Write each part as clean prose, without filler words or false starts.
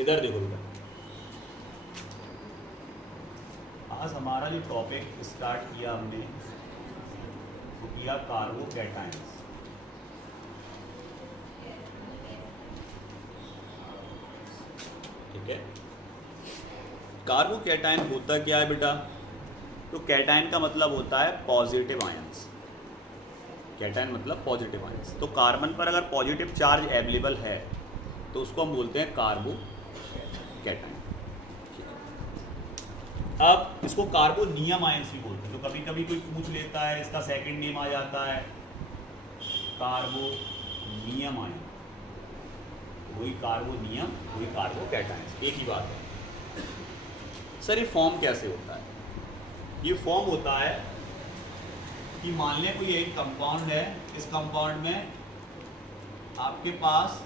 इधर देखो बेटा, आज हमारा जो टॉपिक स्टार्ट किया हमने वो किया कार्बोकैटायंस। ठीक है, कार्बोकैटायन होता क्या है बेटा? तो कैटायन का मतलब होता है पॉजिटिव आयंस। कैटायन मतलब पॉजिटिव आयंस। तो कार्बन पर अगर पॉजिटिव चार्ज अवेलेबल है तो उसको हम बोलते हैं कार्बोकैटायन। अब इसको कार्बोनियम आयंस भी बोलते हैं। तो कभी कभी कोई पूछ लेता है, इसका सेकंड नेम आ जाता है कार्बोनियम आयन। वही कार्बोनियम, वही कार्बोकैटायंस, एक ही बात है। सर ये फॉर्म कैसे होता है? ये फॉर्म होता है कि मान लें कोई एक कंपाउंड है, इस कंपाउंड में आपके पास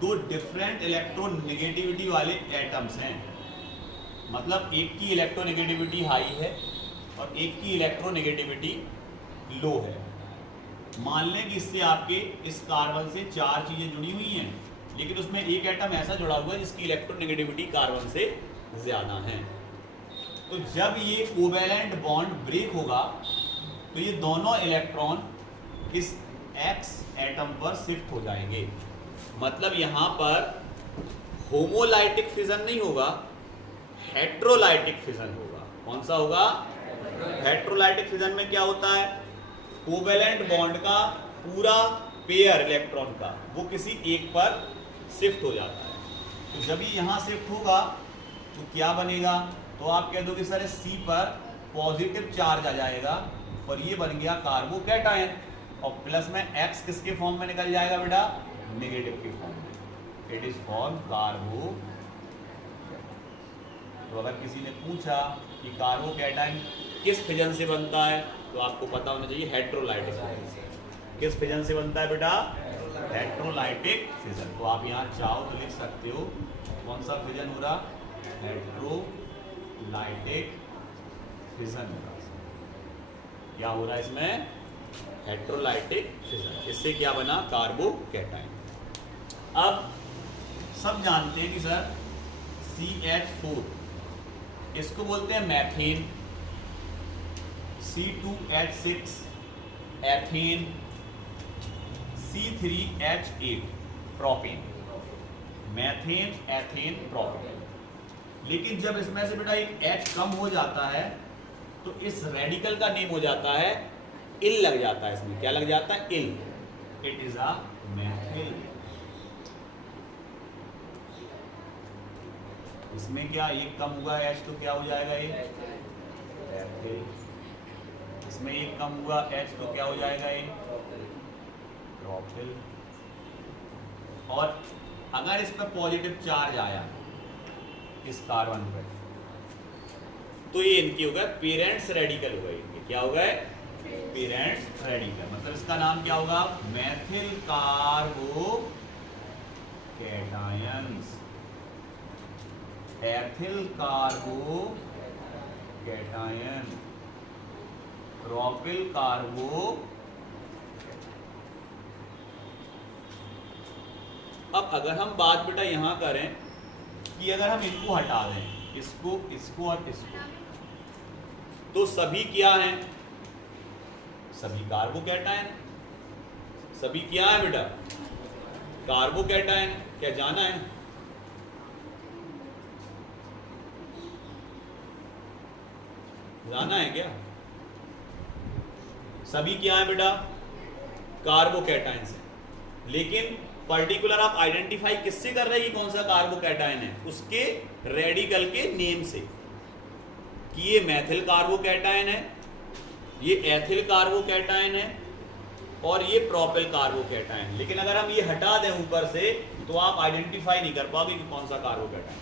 दो डिफरेंट इलेक्ट्रोनेगेटिविटी वाले एटम्स हैं। मतलब एक की इलेक्ट्रोनेगेटिविटी हाई है और एक की इलेक्ट्रोनेगेटिविटी लो है। मान लें कि इससे आपके इस कार्बन से चार चीज़ें जुड़ी हुई हैं, लेकिन उसमें एक एटम ऐसा जुड़ा हुआ है जिसकी इलेक्ट्रोनेगेटिविटी कार्बन से ज़्यादा है। तो जब ये कोवैलेंट बॉन्ड ब्रेक होगा तो ये दोनों इलेक्ट्रॉन इस एक्स एटम पर शिफ्ट हो जाएंगे। मतलब यहाँ पर होमोलाइटिक फिजन नहीं होगा, हेट्रोलाइटिक फिजन होगा। कौन सा होगा? हेट्रोलाइटिक फिजन में क्या होता है? कोवैलेंट बॉन्ड का पूरा पेयर इलेक्ट्रॉन का वो किसी एक पर शिफ्ट हो जाता है। तो जब ये यहाँ शिफ्ट होगा तो क्या बनेगा? तो आप कह दो कि सर सी पर पॉजिटिव चार्ज आ जाएगा और ये बन गया कार्बोकैटायन। और प्लस में एक्स किसके फॉर्म में निकल जाएगा बेटा? नेगेटिव के फॉर्म में। It is form कार्बो। तो अगर किसी ने पूछा कि कार्बोकैटायन किस फिजन से बनता है तो आपको पता होना चाहिए हेट्रोलाइटिक फिजन से। किस फिजन से बनता है बेटा? Heterolytic fission. तो आप यहाँ चाहो तो लिख सकते हो कौन सा फिजन हो रहा? हेट्रोलाइटिक फिजन हो रहा। क्या हो रहा है इसमें? Heterolytic fission. इससे क्या बना? कार्बोकैटायन। अब सब जानते हैं कि सर CH4 इसको बोलते हैं methane, C2H6 ethane, C3H8 propane. Methane, ethane, propane. लेकिन जब इसमें से बेटा एक H कम हो जाता है तो इस रेडिकल का नेम हो जाता है इल लग जाता है। इसमें क्या लग जाता है? Ill. It is a methyl. इसमें क्या एक कम हुआ H तो क्या हो जाएगा? ये मैथिल। इसमें एक कम हुआ H तो क्या हो जाएगा? ये प्रोपिल। और अगर इस पर पॉजिटिव चार्ज आया इस कार्बन पर तो ये इनकी हो गए पेरेंट्स रेडिकल हो गए। इनके क्या हो गए? Parents radical. मतलब इसका नाम क्या होगा? Methyl carbocations, ethyl carbocation, propyl carbo. अब अगर हम बात बेटा यहां करें कि अगर हम इनको हटा दें, इसको, इसको और इसको, तो सभी क्या हैं? सभी कार्बोकैटायन। सभी क्या है बेटा? कार्बोकैटायन। क्या जाना है? जाना है क्या? सभी क्या है बेटा? कार्बोकैटायन है। लेकिन पर्टिकुलर आप आइडेंटिफाई किससे कर रहे हैं कि कौन सा कार्बोकैटायन है? उसके रेडिकल के नेम से कि ये मैथिल कार्बोकैटायन है, ये एथिल कार्बोकैटायन है और ये प्रोपिल कार्बोकैटायन। लेकिन अगर हम ये हटा दें ऊपर से तो आप आइडेंटिफाई नहीं कर पाओगे कि कौन सा कार्बोकैटायन।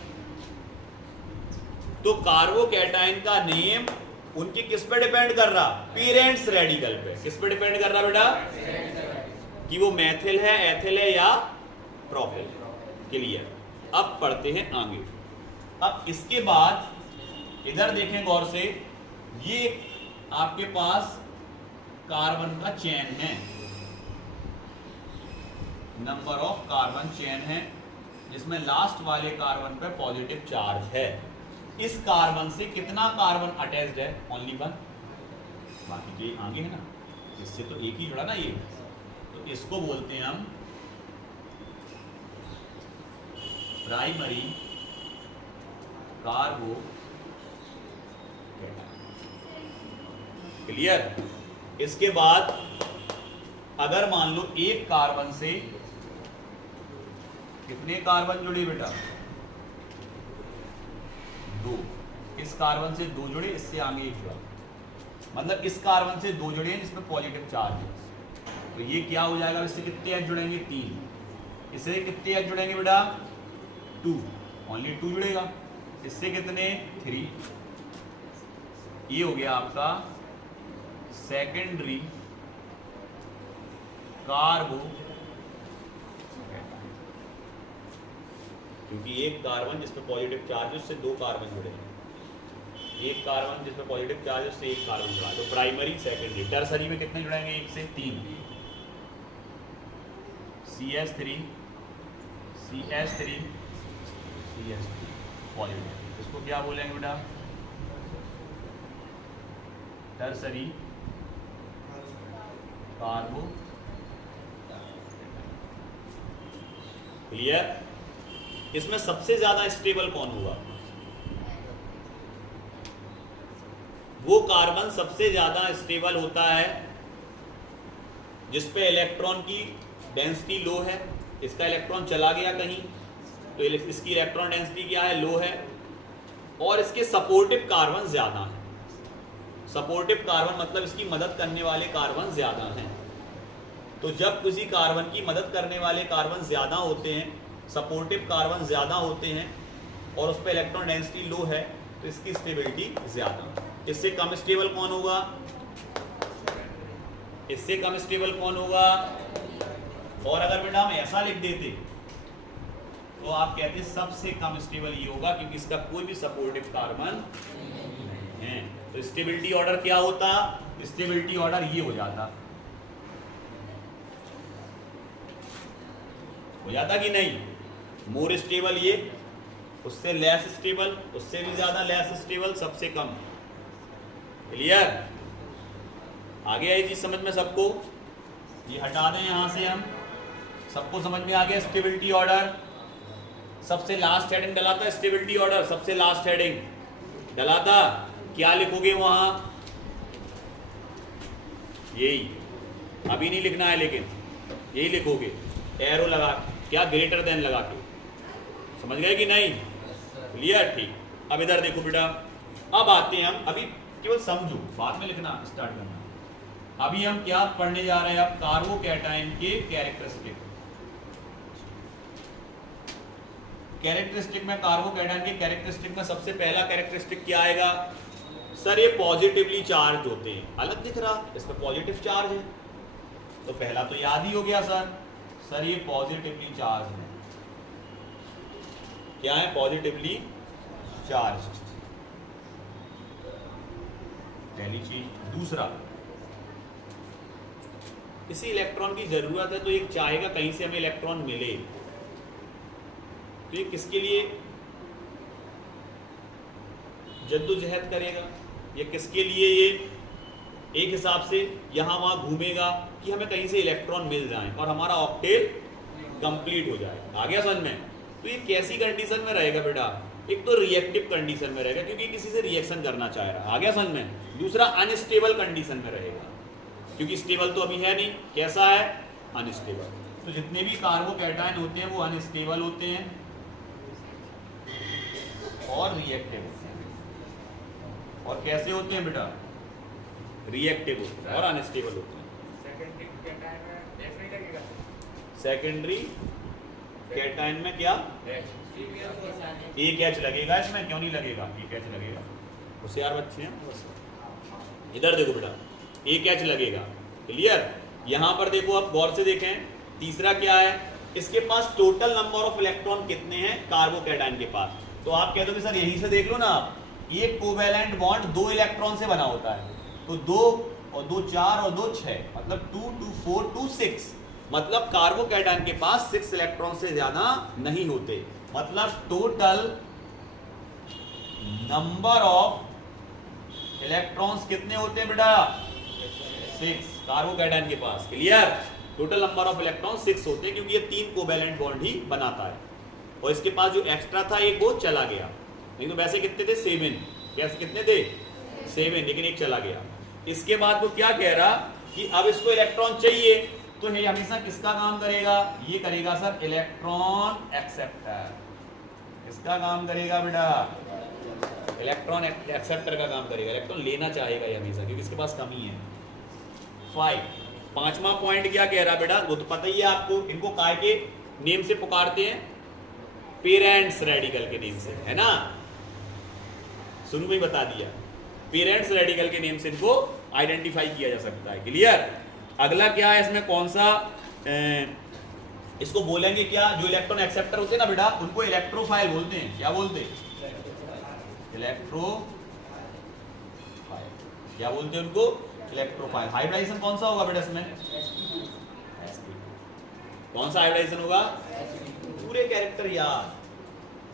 तो कार्बोकैटायन का नेम उनके किस पे डिपेंड कर रहा? पेरेंट्स रेडिकल पे। किस पे डिपेंड कर रहा बेटा? कि वो मैथिल है, एथिल है या प्रोपिल। क्लियर। अब पढ़ते हैं आगे। अब इसके बाद इधर देखें गौर से, ये आपके पास कार्बन का चेन है। नंबर ऑफ कार्बन चेन है जिसमें लास्ट वाले कार्बन पे पॉजिटिव चार्ज है। इस कार्बन से कितना कार्बन अटैच्ड है? ओनली वन, बाकी के आगे है ना, इससे तो एक ही जुड़ा ना ये, तो इसको बोलते हैं हम प्राइमरी कार्बो। क्लियर? इसके बाद अगर मान लो एक कार्बन से कितने कार्बन जुड़े बेटा? दो। इस कार्बन से दो जुड़े, इससे आगे एक जुड़ा, मतलब इस कार्बन से दो जुड़े हैं जिसमें पॉजिटिव चार्ज है, तो ये क्या हो जाएगा? इससे कितने एच जुड़ेंगे? 3। इससे कितने एच जुड़ेंगे बेटा? 2, ओनली 2 जुड़ेगा। इससे कितने? 3। ये हो गया आपका सेकेंडरी कार्बो, क्योंकि एक कार्बन जिसमें पॉजिटिव चार्ज है उससे दो कार्बन जुड़े हैं, एक कार्बन जिसमें पॉजिटिव चार्ज है उससे एक कार्बन जुड़ा, तो प्राइमरी सेकेंडरी। टर्सरी में कितने जुड़ेंगे? 1 से 3, CH3 CH3 CH3 पॉजिटिव। इसको क्या बोलेंगे बेटा? टर्सरी कार्बो। क्लियर? इसमें सबसे ज्यादा स्टेबल कौन होगा? वो कार्बन सबसे ज्यादा स्टेबल होता है जिसपे इलेक्ट्रॉन की डेंसिटी लो है। इसका इलेक्ट्रॉन चला गया कहीं तो इसकी इलेक्ट्रॉन डेंसिटी क्या है? लो है, और इसके सपोर्टिव कार्बन ज्यादा है। सपोर्टिव कार्बन मतलब इसकी मदद करने वाले कार्बन ज्यादा हैं। तो जब किसी कार्बन की मदद करने वाले कार्बन ज्यादा होते हैं, सपोर्टिव कार्बन ज्यादा होते हैं और उस पर इलेक्ट्रॉन डेंसिटी लो है, तो इसकी स्टेबिलिटी ज्यादा। इससे कम स्टेबल कौन होगा? इससे कम स्टेबल कौन होगा? और अगर बेटा हम ऐसा लिख देते तो आप कहते सबसे कम स्टेबल ये होगा, क्योंकि इसका कोई भी सपोर्टिव कार्बन नहीं है। तो स्टेबिलिटी ऑर्डर क्या होता? स्टेबिलिटी ऑर्डर ये हो जाता कि नहीं? मोर स्टेबल ये, उससे लेस स्टेबल, उससे भी ज्यादा लेस स्टेबल, सबसे कम। क्लियर? आगे आई चीज समझ में सबको? ये हटा दें यहां से, हम सबको समझ में आ गया स्टेबिलिटी ऑर्डर। सबसे लास्ट हेडिंग डला था स्टेबिलिटी ऑर्डर, सबसे लास्ट हेडिंग डला था, क्या लिखोगे वहां? यही, अभी नहीं लिखना है लेकिन यही लिखोगे, एरो लगा, क्या ग्रेटर देन लगा के। समझ गए कि नहीं? क्लियर? ठीक। अब इधर देखो बेटा, अब आते हैं हम, अभी केवल समझो, बाद में लिखना स्टार्ट करना। अभी हम क्या पढ़ने जा रहे हैं? अब कार्बोकैटायन के कैरेक्टरिस्टिक। कैरेक्टरिस्टिक में, कार्बोकैटायन के कैरेक्टरिस्टिक में सबसे पहला कैरेक्टरिस्टिक क्या आएगा? सर ये पॉजिटिवली चार्ज होते हैं। अलग दिख रहा, इसमें पॉजिटिव चार्ज है, तो पहला तो याद ही हो गया सर ये पॉजिटिवली चार्ज है। क्या है? पॉजिटिवली चार्ज, पहली चीज। दूसरा, किसी इलेक्ट्रॉन की जरूरत है तो एक चाहेगा कहीं से हमें इलेक्ट्रॉन मिले, तो ये किसके लिए जद्दोजहद करेगा? ये किसके लिए? ये एक हिसाब से यहां वहां घूमेगा कि हमें कहीं से इलेक्ट्रॉन मिल जाए और हमारा ऑक्टेल कंप्लीट हो जाए। आ गया समझ में? तो ये कैसी कंडीशन में रहेगा बेटा? एक तो रिएक्टिव कंडीशन में रहेगा क्योंकि किसी से रिएक्शन करना चाह रहा है। आ गया समझ में? दूसरा, अनस्टेबल कंडीशन में रहेगा क्योंकि स्टेबल तो अभी है नहीं। कैसा है? अनस्टेबल। तो जितने भी कार्बोकैटायन होते हैं वो अनस्टेबल होते हैं और रिएक्टिव होते हैं। और कैसे होते हैं बेटा? रिएक्टिव होते हैं और अनस्टेबल होते हैं। सेकेंडरी कैटायन में क्या? एक एच लगेगा इसमें, क्यों नहीं लगेगा? एक एच लगेगा। होशियार बच्चे हैं। इधर देखो बेटा, एक एच लगेगा। क्लियर? यहां पर देखो, आप गौर से देखें। तीसरा क्या है? इसके पास टोटल नंबर ऑफ इलेक्ट्रॉन कितने हैं कार्बोकैटायन के पास? तो आप कहते हो कि सर यहीं से देख लो ना आप, एक कोवैलेंट बॉन्ड 2 इलेक्ट्रॉन से बना होता है, तो 2 और 2 4 और 2 6, मतलब 2 2 4 2 6, मतलब कार्बोकैटायन के पास 6 इलेक्ट्रॉन से ज्यादा नहीं होते। मतलब टोटल नंबर ऑफ इलेक्ट्रॉन्स कितने होते हैं बेटा? 6 कार्बोकैटायन के पास। Clear? Total number of electron 6 होते हैं क्योंकि ये 3 कोवैलेंट बॉन्ड ही बनाता है। और इसके पास जो एक्स्ट्रा था एक वो चला गया, नहीं तो वैसे कितने थे? 7। कैसे कितने थे? 7, लेकिन एक चला गया। इसके बाद वो क्या कह रहा कि अब इसको इलेक्ट्रॉन चाहिए, तो ये हमेशा किसका काम करेगा? ये करेगा सर इलेक्ट्रॉन एक्सेप्टर। किसका काम करेगा बेटा? इलेक्ट्रॉन एक्सेप्टर का काम करेगा। इलेक्ट्रॉन लेना चाहेगा ये हमेशा, क्योंकि इसके पास कमी है। 5 पांचवा पॉइंट क्या कह रहा बेटा? वो तो पता ही है आपको। इनको काय के नेम से पुकारते हैं? पेरेंट्स रेडिकल के नेम से, है ना? सुन को ही बता दिया। पेरेंट्स रेडिकल के नेम से इनको आइडेंटिफाई किया जा सकता है। क्लियर? अगला क्या है इसमें? कौन सा इसको बोलेंगे क्या? जो इलेक्ट्रॉन एक्सेप्टर होते हैं ना बेटा, उनको इलेक्ट्रोफाइल बोलते हैं। क्या बोलते हैं? इलेक्ट्रोफाइल। क्या बोलते हैं उनको? इलेक्ट्रोफाइल। हाइब्रिडाइजेशन कौन सा होगा बेटा इसमें? sp2। कौन सा हाइब्रिडाइजेशन होगा? पूरे कैरेक्टर यार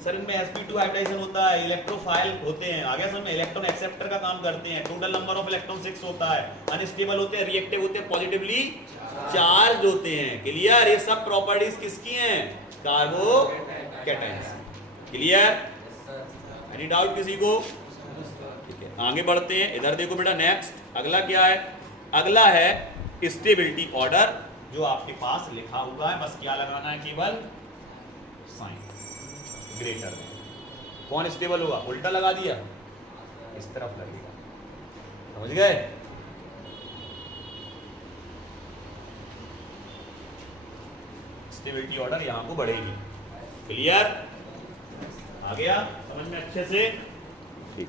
सर, इनमें sp2 हाइब्रिडाइजेशन होता है, इलेक्ट्रोफाइल होते हैं। आगे सर में इलेक्ट्रॉन एक्सेप्टर का काम करते हैं। टोटल नंबर ऑफ इलेक्ट्रॉन 6 होता है। अनस्टेबल होते हैं, रिएक्टिव होते हैं, पॉजिटिवली चार्ज होते हैं। क्लियर? ये सब प्रॉपर्टीज किसकी हैं? कार्बोकैटायंस। क्लियर? एनी डाउट किसी को? ठीक है, आगे बढ़ते हैं। इधर देखो बेटा, नेक्स्ट अगला क्या है? अगला है स्टेबिलिटी ऑर्डर, जो आपके पास लिखा हुआ है। बस क्या लगाना है? केवल साइन ग्रेटर में। कौन स्टेबल होगा? उल्टा लगा दिया, इस तरफ लगेगा। समझ गए? स्टेबिलिटी ऑर्डर यहां को बढ़ेगी। क्लियर? आ गया समझ में अच्छे से? ठीक।